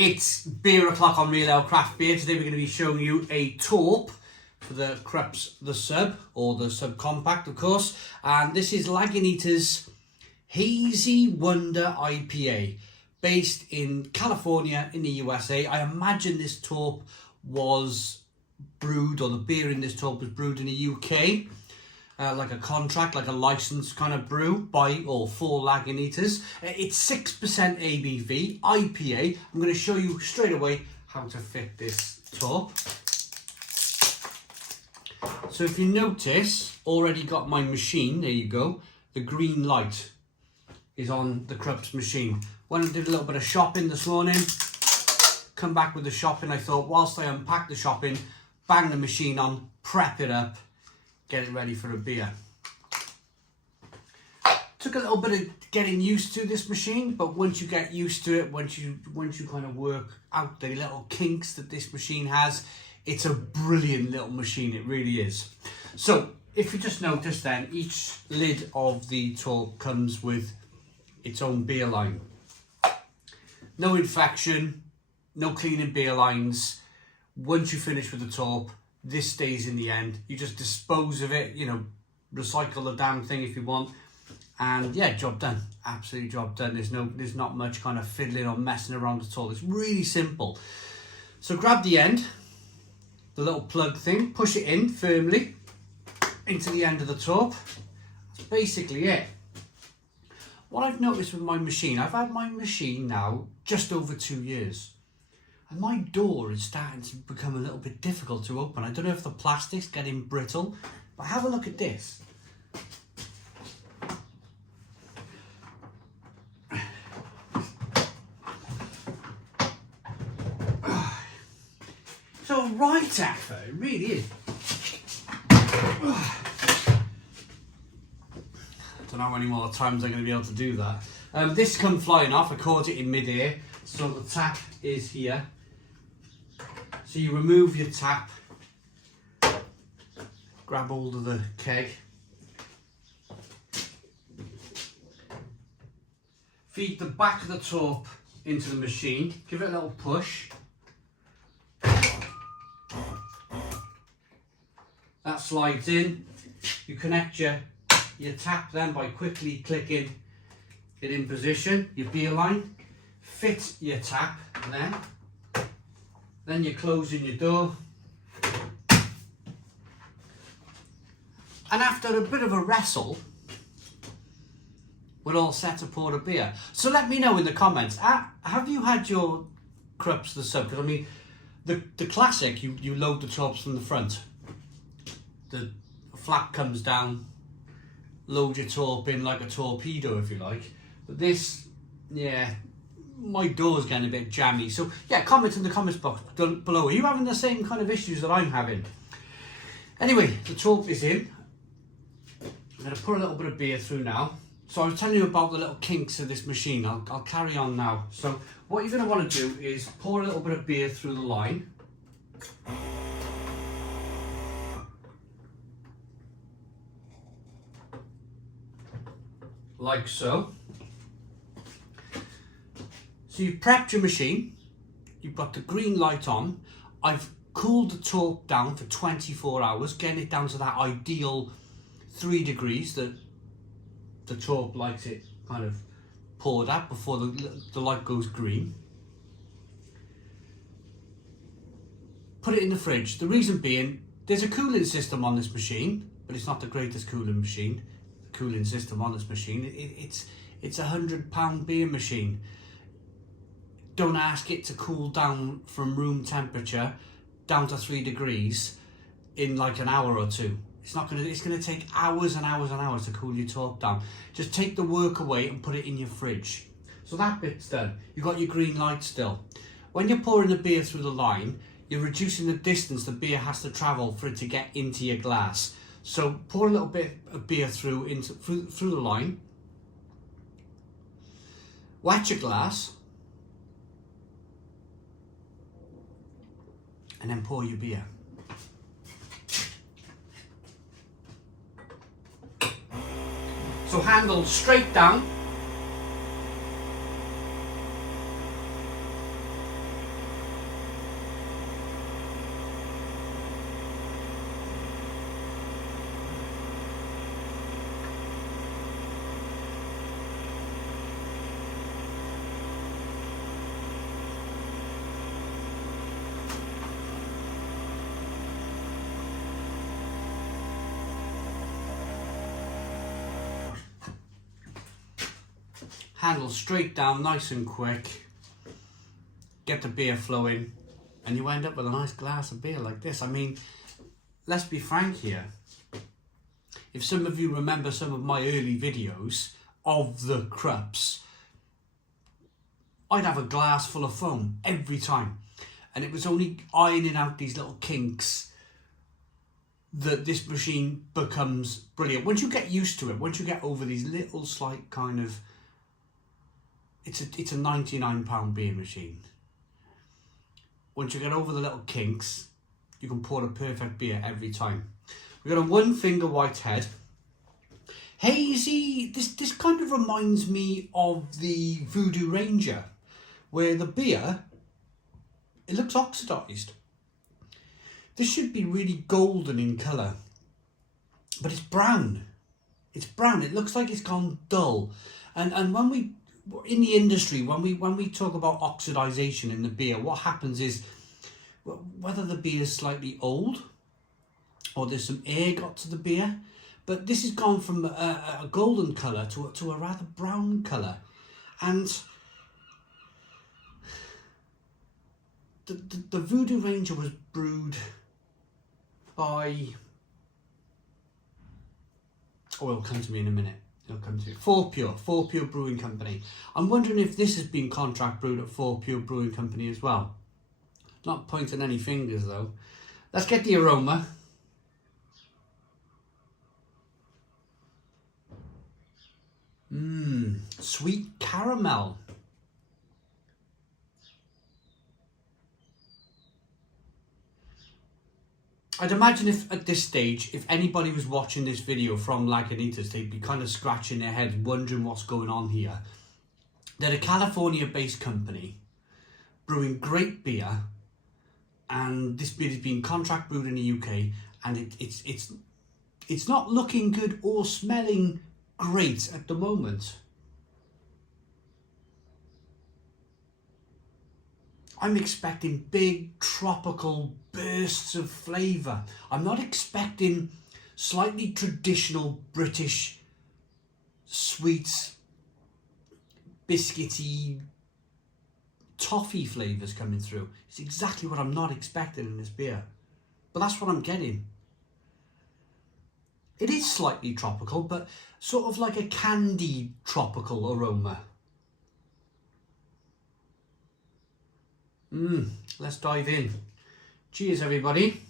It's beer o'clock on Real Ale Craft Beer. Today we're going to be showing you a Torp for the Krups, the sub, or the subcompact of course. And this is Lagunitas Hazy Wonder IPA, based in California in the USA. I imagine this Torp was brewed, or the beer in this Torp was brewed in the UK. Like a contract, like a licensed kind of brew by or for Lagunitas. It's 6% ABV, IPA. I'm going to show you straight away how to fit this Torp. So if you notice, already got my machine, there you go. The green light is on the Krups machine. When I did a little bit of shopping this morning, come back with the shopping, I thought whilst I unpack the shopping, bang the machine on, prep it up, get it ready for a beer. Took a little bit of getting used to this machine, but once you get used to it, once you kind of work out the little kinks that this machine has, it's a brilliant little machine, it really is. So if you just notice then, each lid of the Torp comes with its own beer line. No infection, no cleaning beer lines. Once you finish with the Torp, this stays in the end. You just dispose of it, you know, recycle the damn thing if you want, and yeah, job done. Absolutely job done. There's not much kind of fiddling or messing around at all. It's really simple. So grab the end, the little plug thing, push it in firmly into the end of the Torp. That's basically it. What I've noticed with my machine, I've had my machine now just over 2 years. And my door is starting to become a little bit difficult to open. I don't know if the plastic's getting brittle, but have a look at this. It's a right effort, it really is. I don't know how many more times I'm going to be able to do that. This come flying off, I caught it in mid-air, so the tap is here. So you remove your tap, grab hold of the keg, feed the back of the Torp into the machine, give it a little push. That slides in. You connect your tap then by quickly clicking it in position, your beer line, fit your tap then you're closing your door. And after a bit of a wrestle, we're all set to pour a beer. So let me know in the comments, have you had your Krups the sub? Because I mean, the classic, you load the Torps from the front. The flap comes down, load your Torp in like a torpedo if you like. But this, yeah, my door's getting a bit jammy. So yeah, comment in the comments box below. Are you having the same kind of issues that I'm having? Anyway, the Torp is in. I'm going to pour a little bit of beer through now. So I was telling you about the little kinks of this machine. I'll carry on now. So what you're going to want to do is pour a little bit of beer through the line. Like so. So you've prepped your machine, you've got the green light on. I've cooled the Torp down for 24 hours, getting it down to that ideal 3 degrees that the Torp likes it kind of poured at before the light goes green. Put it in the fridge. The reason being, there's a cooling system on this machine, but it's not the greatest cooling system on this machine. It's a £100 beer machine. Don't ask it to cool down from room temperature down to 3 degrees in like an hour or two. It's going to take hours and hours and hours to cool your Torp down. Just take the work away and put it in your fridge. So that bit's done. You've got your green light still. When you're pouring the beer through the line, you're reducing the distance the beer has to travel for it to get into your glass. So pour a little bit of beer through the line. Wet your glass. And then pour your beer. So handle straight down. handle straight down, nice and quick, get the beer flowing, and you end up with a nice glass of beer like this. I mean, let's be frank here. If some of you remember some of my early videos of the Krups, I'd have a glass full of foam every time. And it was only ironing out these little kinks that this machine becomes brilliant. Once you get used to it, once you get over these little slight kind of, it's a £99 beer machine. Once you get over the little kinks, you can pour the perfect beer every time. We've got a 1 finger white head. Hazy, this kind of reminds me of the Voodoo Ranger, where the beer, it looks oxidised. This should be really golden in colour, but it's brown. It's brown. It looks like it's gone dull. And when we, in the industry, when we talk about oxidisation in the beer, what happens is, whether the beer is slightly old or there's some air got to the beer, but this has gone from a golden colour to a rather brown colour. And the Voodoo Ranger was brewed by, it'll come to me in a minute. It'll come to me. 4Pure Brewing Company. I'm wondering if this has been contract brewed at 4Pure Brewing Company as well. Not pointing any fingers though. Let's get the aroma. Sweet caramel. I'd imagine if at this stage, if anybody was watching this video from Lagunitas, they'd be kind of scratching their heads, wondering what's going on here. They're a California-based company brewing great beer, and this beer is being contract brewed in the UK, and it's not looking good or smelling great at the moment. I'm expecting big tropical bursts of flavour. I'm not expecting slightly traditional British sweets, biscuity, toffee flavours coming through. It's exactly what I'm not expecting in this beer. But that's what I'm getting. It is slightly tropical, but sort of like a candied tropical aroma. Let's dive in. Cheers, everybody.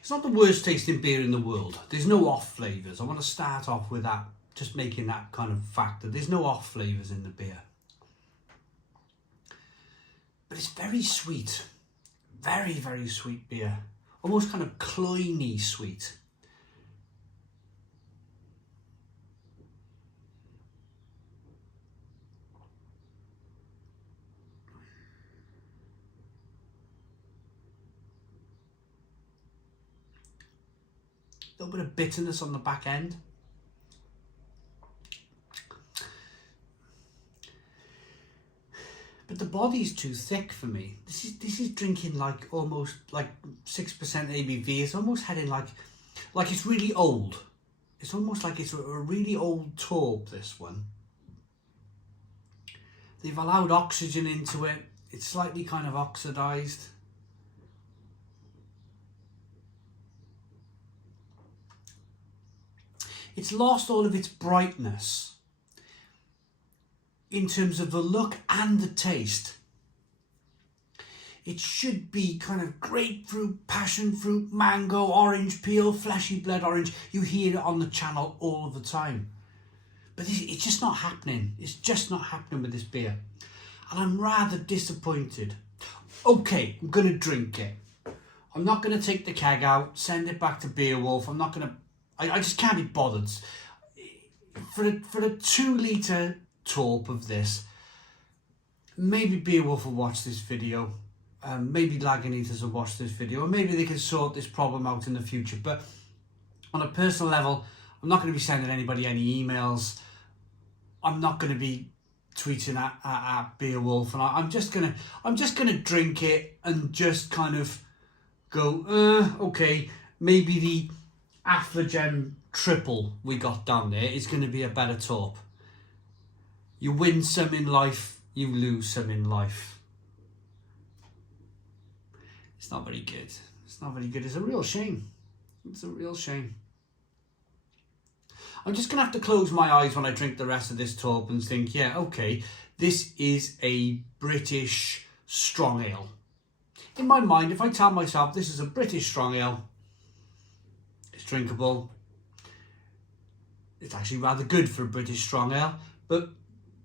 It's not the worst tasting beer in the world. There's no off flavours. I want to start off with that, just making that kind of factor. There's no off flavours in the beer. But it's very sweet. Very, very sweet beer. Almost kind of cloyny sweet. A little bit of bitterness on the back end. But the body's too thick for me. This is drinking like almost like 6% ABV. It's almost heading like it's really old. It's almost like it's a really old Torp, this one. They've allowed oxygen into it. It's slightly kind of oxidized. It's lost all of its brightness in terms of the look and the taste. It should be kind of grapefruit, passion fruit, mango, orange peel, fleshy blood orange. You hear it on the channel all of the time. But it's just not happening. It's just not happening with this beer. And I'm rather disappointed. Okay, I'm going to drink it. I'm not going to take the keg out, send it back to Beerwolf. I'm not going to... I just can't be bothered. For a 2 litre Torp of this, maybe Beerwolf will watch this video, maybe Lagunitas will watch this video, or maybe they can sort this problem out in the future. But on a personal level, I'm not going to be sending anybody any emails. I'm not going to be tweeting at Beowulf, and I'm just gonna drink it and just kind of go, okay, maybe the Affligem triple we got down there is going to be a better Torp. You win some in life, you lose some in life. It's not very good. It's not very good. It's a real shame. It's a real shame. I'm just going to have to close my eyes when I drink the rest of this Torp and think, yeah, okay, this is a British strong ale. In my mind, if I tell myself this is a British strong ale, it's drinkable. It's actually rather good for a British strong ale, but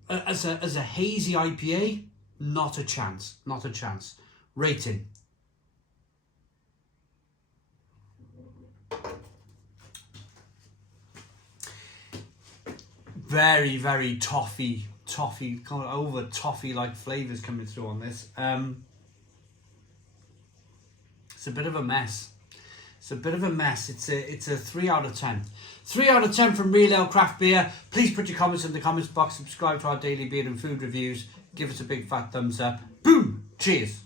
as a hazy IPA, not a chance. Not a chance. Rating. Very, very toffee, kind of over toffee-like flavours coming through on this. It's a bit of a mess. It's a bit of a mess. It's a 3 out of 10. 3 out of 10 from Real Ale Craft Beer. Please put your comments in the comments box. Subscribe to our daily beer and food reviews. Give us a big fat thumbs up. Boom! Cheers.